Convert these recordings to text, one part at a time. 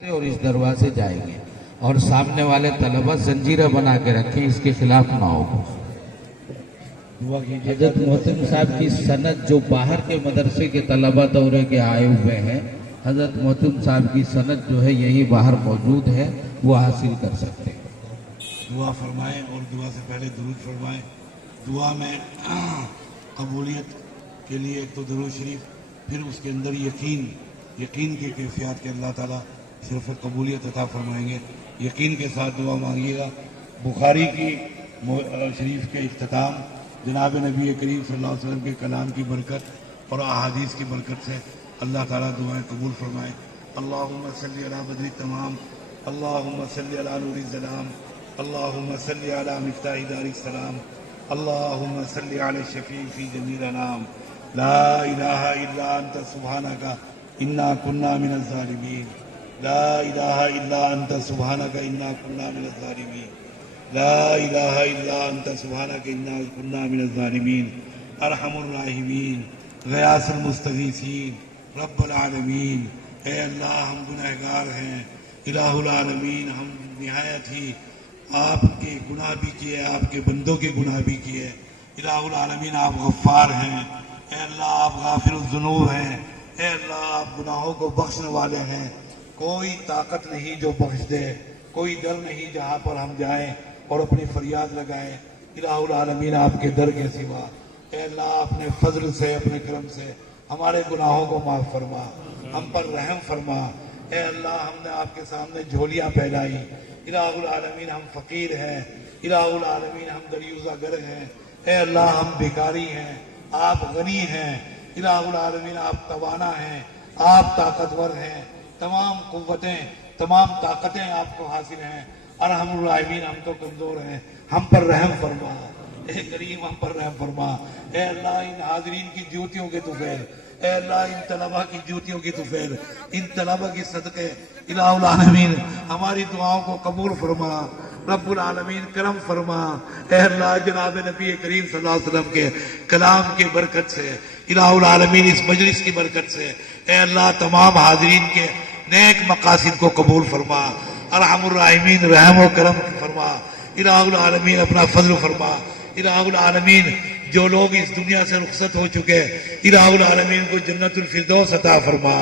اور اس دروازے جائیں گے اور سامنے والے طلبہ زنجیرہ بنا کے رکھیں، اس کے خلاف نہ ہو۔ حضرت محترم صاحب کی سند جو باہر کے مدرسے کے طلبہ دورے کے آئے ہوئے ہیں، حضرت محترم صاحب کی سند جو ہے یہی باہر موجود ہے، وہ حاصل کر سکتے ہیں۔ دعا فرمائیں اور دعا سے پہلے درود فرمائیں۔ دعا میں قبولیت کے لیے ایک تو درود شریف، پھر اس کے اندر یقین کی کیفیات کے اللہ تعالیٰ صرف قبولیت عطا فرمائیں گے۔ یقین کے ساتھ دعا مانگیے گا۔ بخاری کی شریف کے اختتام جناب نبی کریم صلی اللہ علیہ وسلم کے کلام کی برکت اور احادیث کی برکت سے اللہ تعالیٰ دعائیں قبول فرمائے۔ اللہم صلی علی بدر تمام، اللہم صلی علی نور الظلام، اللہم صلی علی مفتاح دار السلام، اللہم صلی علی الشفیع فی جمیع الانام، لا الہ الا انت سبحانک انا کنا من الظالمین، لا الہ الا انت سبحانک انا کنا من الظالمین، لا الہ الا انت سبحانک انا کنا من الظالمین، ارحم الراحمین، غیاث المستغیثین، رب العالمین۔ اے اللہ، ہم گنہگار ہیں، الہ العالمین، ہم نہایت ہی آپ کے گناہ بھی کیے، آپ کے بندوں کے گناہ بھی کیے۔ الہ العالمین، آپ غفار ہیں، اے اللہ آپ غافر الذنوب ہیں، اے اللہ آپ گناہوں کو بخشنے والے ہیں۔ کوئی طاقت نہیں جو بخش دے، کوئی در نہیں جہاں پر ہم جائیں اور اپنی فریاد لگائیں الہ العالمین آپ کے در کے سوا۔ اے اللہ اپنے فضل سے، اپنے کرم سے ہمارے گناہوں کو معاف فرما، ہم پر رحم فرما۔ اے اللہ، ہم نے آپ کے سامنے جھولیاں پھیلائی، الہ العالمین ہم فقیر ہیں، الہ العالمین ہم دریوزہ گر ہیں، اے اللہ ہم بیکاری ہیں، آپ غنی ہیں، الہ العالمین آپ توانا ہیں، آپ طاقتور ہیں، تمام قوتیں، تمام طاقتیں آپ کو حاصل ہیں۔ ارحم الراحمین، ہم تو کمزور ہیں، ہم پر رحم فرما، اے کریم ہم پر رحم فرما۔ اے اللہ ان حاضرین کی جوتیوں کے تو پھیر، اے اللہ ان طلبہ کی جوتیوں کی تو پھیر، ان طلبہ کی صدقے الہ العالمین ہماری دعاؤں کو قبول فرما، رب العالمین کرم فرما۔ اے اللہ جناب نبی کریم صلی اللہ علیہ وسلم کے کلام کی برکت سے، الہ العالمین اس مجلس کی برکت سے، اے اللہ تمام حاضرین کے نیک مقاصد کو قبول فرما۔ ارحم الراحمین رحم و کرم فرما، الہ العالمین اپنا فضل فرما۔ الہ العالمین جو لوگ اس دنیا سے رخصت ہو چکے، الہ العالمین کو جنت الفردوس عطا فرما۔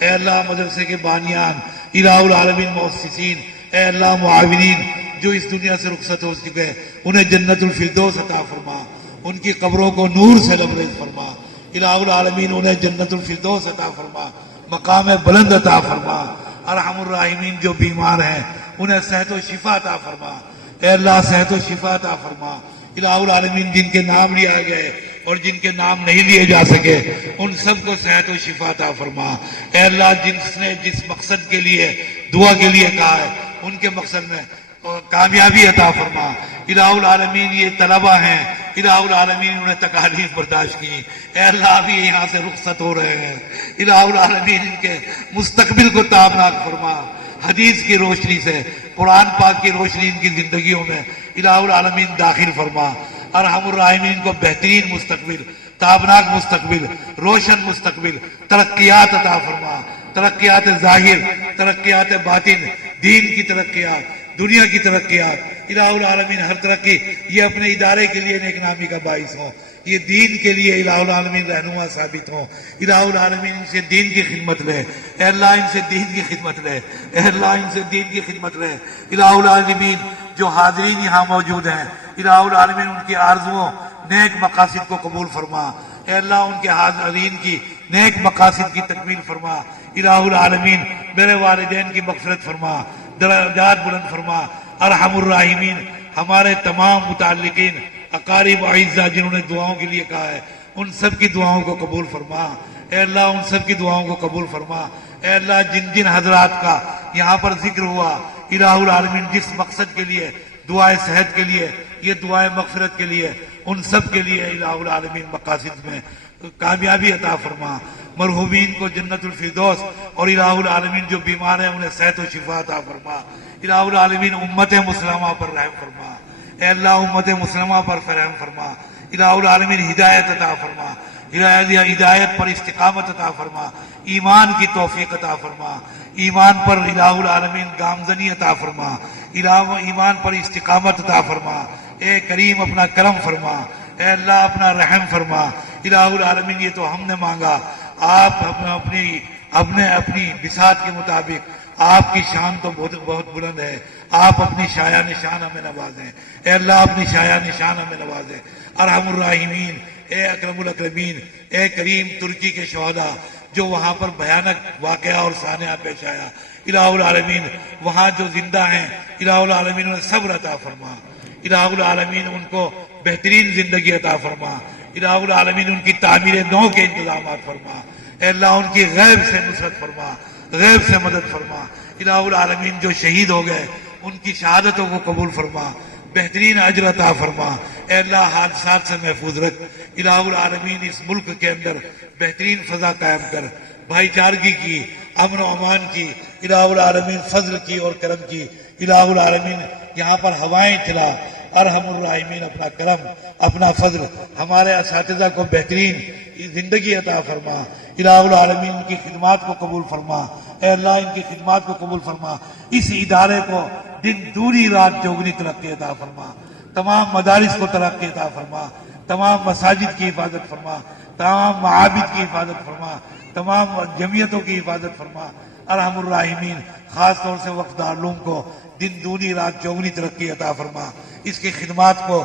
اے اللہ مدرسے کے بانیان، الہ العالمین مؤسسین، اے اللہ معاونین جو اس دنیا سے رخصت ہو چکے، انہیں جنت الفردوس عطا فرما، ان کی قبروں کو نور سے لبریز فرما۔ الہ العالمین انہیں جنت الفردوس عطا فرما، مقام بلند عطا فرما۔ ارحم الراحمین جو بیمار ہیں انہیں صحت و شفا عطا فرما، اے اللہ صحت و شفا عطا فرما۔ الہ العالمین جن کے نام لیا گئے اور جن کے نام نہیں لیے جا سکے ان سب کو صحت و شفا عطا فرما۔ اے اللہ جس نے جس مقصد کے لیے دعا کے لیے کہا ہے ان کے مقصد میں کامیابی عطا فرما۔ الہ العالمین یہ طلبہ ہیں، الہ العالمین انہیں تکالیف برداشت کی، اے اللہ ابھی یہاں سے رخصت ہو رہے ہیں، الہ العالمین ان کے مستقبل کو تابناک فرما۔ حدیث کی روشنی سے، قرآن پاک کی روشنی ان کی زندگیوں میں الہ العالمین داخل فرما۔ ارحم الراحمین کو بہترین مستقبل، تابناک مستقبل، روشن مستقبل، ترقیات عطا فرما، ترقیات ظاہر، ترقیات باطن، دین کی ترقیات، دنیا کی ترقیات۔ الہ العالمین ہر ترقی یہ اپنے ادارے کے لیے نیک نامی کا باعث ہو، یہ دین کے لیے الہ العالمین رہنما ثابت ہو۔ الہ العالمین ان سے دین کی خدمت لے، اے اللہ ان سے دین کی خدمت لے، اے اللہ ان سے دین کی خدمت لے۔ الہ العالمین جو حاضرین یہاں موجود ہیں، الہ العالمین ان کی آرزوؤں نیک مقاصد کو قبول فرما، اے اللہ ان کے حاضرین کی نیک مقاصد کی تکمیل فرما۔ الہ العالمین میرے والدین کی مغفرت فرما، درجات بلند فرما۔ ارحم الراحمین ہمارے تمام متعلقین، اقارب و اعزاء جنہوں نے دعاؤں کے لیے کہا ہے ان سب کی دعاؤں کو قبول فرما، اے اللہ ان سب کی دعاؤں کو قبول فرما۔ اے اللہ جن جن حضرات کا یہاں پر ذکر ہوا، الہ العالمین جس مقصد کے لیے، دعائے صحت کے لیے، یہ دعائے مغفرت کے لیے، ان سب کے لیے الہ العالمین مقاصد میں کامیابی عطا فرما۔ مرحومین کو جنت الفردوس اور الہ العالمین جو بیمار ہیں انہیں صحت و شفا عطا فرما۔ الہ العالمین امت مسلمہ پر رحم فرما، اے اللہ امت مسلمہ پر رحم فرما۔ الہ العالمین ہدایت عطا فرما، ہدایت پر استقامت عطا فرما، ایمان کی توفیق عطا فرما۔ ایمان پر الہ العالمین گامزنی عطا فرما، ایمان پر استقامت عطا فرما، اے کریم اپنا کرم فرما، اے اللہ اپنا رحم فرما۔ الہ العالمین یہ تو ہم نے مانگا، آپ اپنی بساط کے مطابق، آپ کی شان تو بہت بلند ہے، آپ اپنی شایہ نشان ہمیں نوازیں، اے اللہ اپنی شایہ نشان ہمیں نوازیں۔ ارحم الراحمین، اے اکرم الاکرمین، اے کریم ترکی کے شہداء جو وہاں پر بھیانک واقعہ اور سانحہ پیش آیا، الہ العالمین وہاں جو زندہ ہیں، الہ العالمین انہیں صبر عطا فرما، الہ العالمین ان کو بہترین زندگی عطا فرما، الہ العالمین ان کی تعمیر نو کے انتظامات فرما، اے اللہ ان کی غیب سے نصرت فرما، غیب سے مدد فرما، الہ العالمین جو شہید ہو گئے ان کی شہادتوں کو قبول فرما، بہترین اجر عطا فرما، اے اللہ حادثات سے محفوظ رکھ، الہ العالمین اس ملک کے اندر بہترین فضا قائم کر، بھائی چارگی کی، امن و امان کی، الہ العالمین فضل کی اور کرم کی، الہ العالمین یہاں پر ہوائیں چلا، ارحم الراحمین اپنا کرم اپنا فضل ہمارے اساتذہ کو بہترین زندگی عطا فرما، الہ العالمین ان کی خدمات کو قبول فرما، اے اللہ ان کی خدمات کو قبول فرما، اس ادارے کو دن دوری رات چوگنی ترقی عطا فرما، تمام مدارس کو ترقی عطا فرما، تمام مساجد کی حفاظت فرما، تمام معابد کی حفاظت فرما، تمام جمعیتوں کی حفاظت فرما، ارحم الراحمین خاص طور سے وقف دارالعلوم کو دن دونی رات چوگنی ترقی عطا فرما، اس کی خدمات کو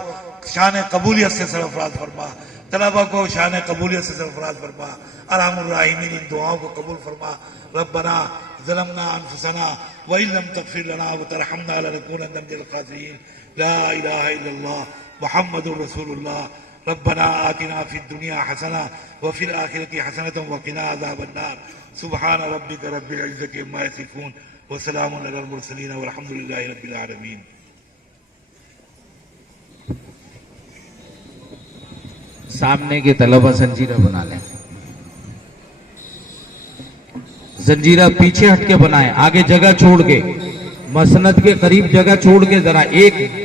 شان قبولیت سے سرفراز فرما، طلبہ کو شان قبولیت سے سرفراز فرما، ارحم الراحمین ان دعاؤں کو قبول فرما۔ ربنا ظلمنا انفسنا وان لم تغفر لنا وترحمنا لنكونن من الخاسرین، لا الہ الا اللہ محمد رسول اللہ۔ ربنا آتنا فی الدنیا حسنہ وفی الآخرۃ حسنۃ وقنا عذاب النار۔ سبحان ربک رب العزۃ عما یصفون وسلام علی المرسلین والحمد للہ رب العالمین۔ سامنے کے طلبہ زنجیرہ بنا لیں، زنجیرہ پیچھے ہٹ کے بنائیں، آگے جگہ چھوڑ کے، مسند کے قریب جگہ چھوڑ کے، ذرا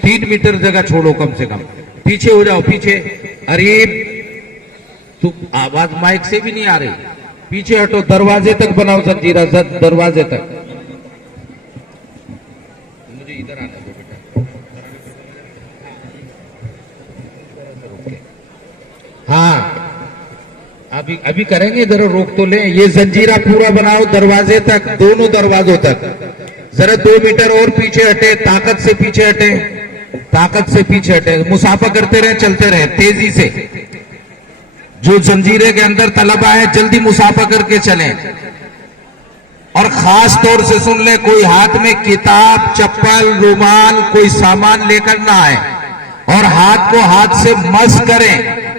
3 میٹر جگہ چھوڑو کم سے کم، پیچھے ہو جاؤ، پیچھے قریب، تو آواز مائک سے بھی نہیں آ رہی، پیچھے ہٹو، دروازے تک بناؤ زنجیرہ، دروازے تک۔ مجھے ادھر آنا دو بیٹا، ہاں ابھی کریں گے، ذرا روک تو لیں، یہ زنجیرہ پورا بناؤ دروازے تک، دونوں دروازوں تک، ذرا 2 میٹر اور پیچھے ہٹے، طاقت سے پیچھے ہٹے، طاقت سے پیچھے ہٹے، مسافہ کرتے رہیں، چلتے رہیں تیزی سے، جو زنجیرے کے اندر طلبہ ہیں جلدی مسافہ کر کے چلیں، اور خاص طور سے سن لیں، کوئی ہاتھ میں کتاب، چپل، رومال، کوئی سامان لے کر نہ آئے، اور ہاتھ کو ہاتھ سے مس کریں،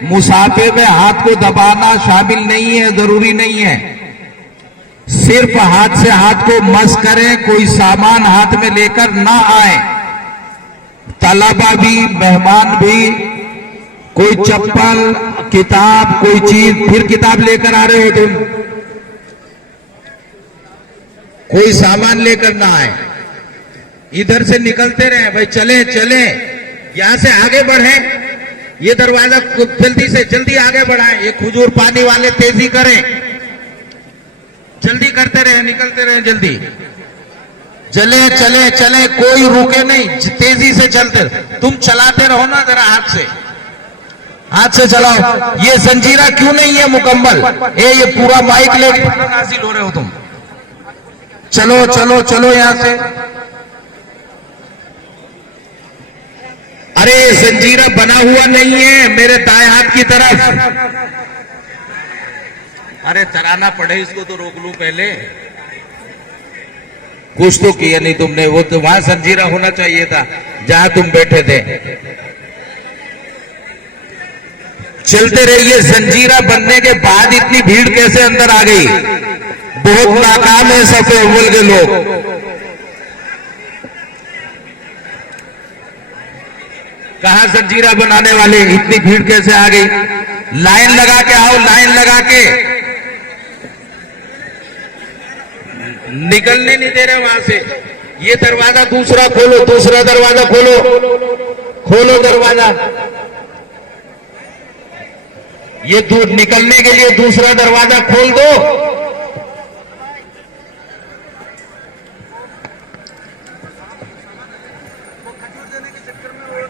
مسافے میں ہاتھ کو دبانا شامل نہیں ہے، ضروری نہیں ہے، صرف ہاتھ سے ہاتھ کو مس کریں، کوئی سامان ہاتھ میں لے کر نہ آئے، طلبہ بھی مہمان بھی، کوئی چپل، کتاب، کوئی چیز، پھر کتاب لے کر آ رہے ہو تم، کوئی سامان لے کر نہ آئے، ادھر سے نکلتے رہیں بھائی، چلیں چلیں، یہاں سے آگے بڑھیں، یہ دروازہ جلدی سے جلدی آگے بڑھائیں، یہ کھجور پانی والے تیزی کریں، جلدی کرتے رہیں، نکلتے رہیں جلدی، چلیں چلیں چلیں، کوئی روکے نہیں، تیزی سے چلتے، تم چلاتے رہو نا ذرا ہاتھ سے چلاؤ، یہ زنجیرہ کیوں نہیں ہے مکمل، یہ پورا مائک لے کے نازل ہو رہے ہو تم، چلو چلو چلو یہاں سے، ارے زنجیرہ بنا ہوا نہیں ہے میرے دائیں ہاتھ کی طرف، ارے چلانا پڑے اس کو تو روک لوں پہلے، کچھ تو کیا نہیں تم نے، وہ تو وہاں زنجیرہ ہونا چاہیے تھا جہاں تم بیٹھے تھے، چلتے رہیے، زنجیرہ بننے کے بعد اتنی بھیڑ کیسے اندر آ گئی، بہت ناکام ہے صف اول کے لوگ، کہاں زنجیرہ بنانے والے، اتنی بھیڑ کیسے آ گئی، لائن لگا کے آؤ، لائن لگا کے، نکلنے نہیں دے رہے وہاں سے، یہ دروازہ دوسرا کھولو، دوسرا دروازہ کھولو، کھولو دروازہ، یہ دور نکلنے کے لیے دوسرا دروازہ کھول دو،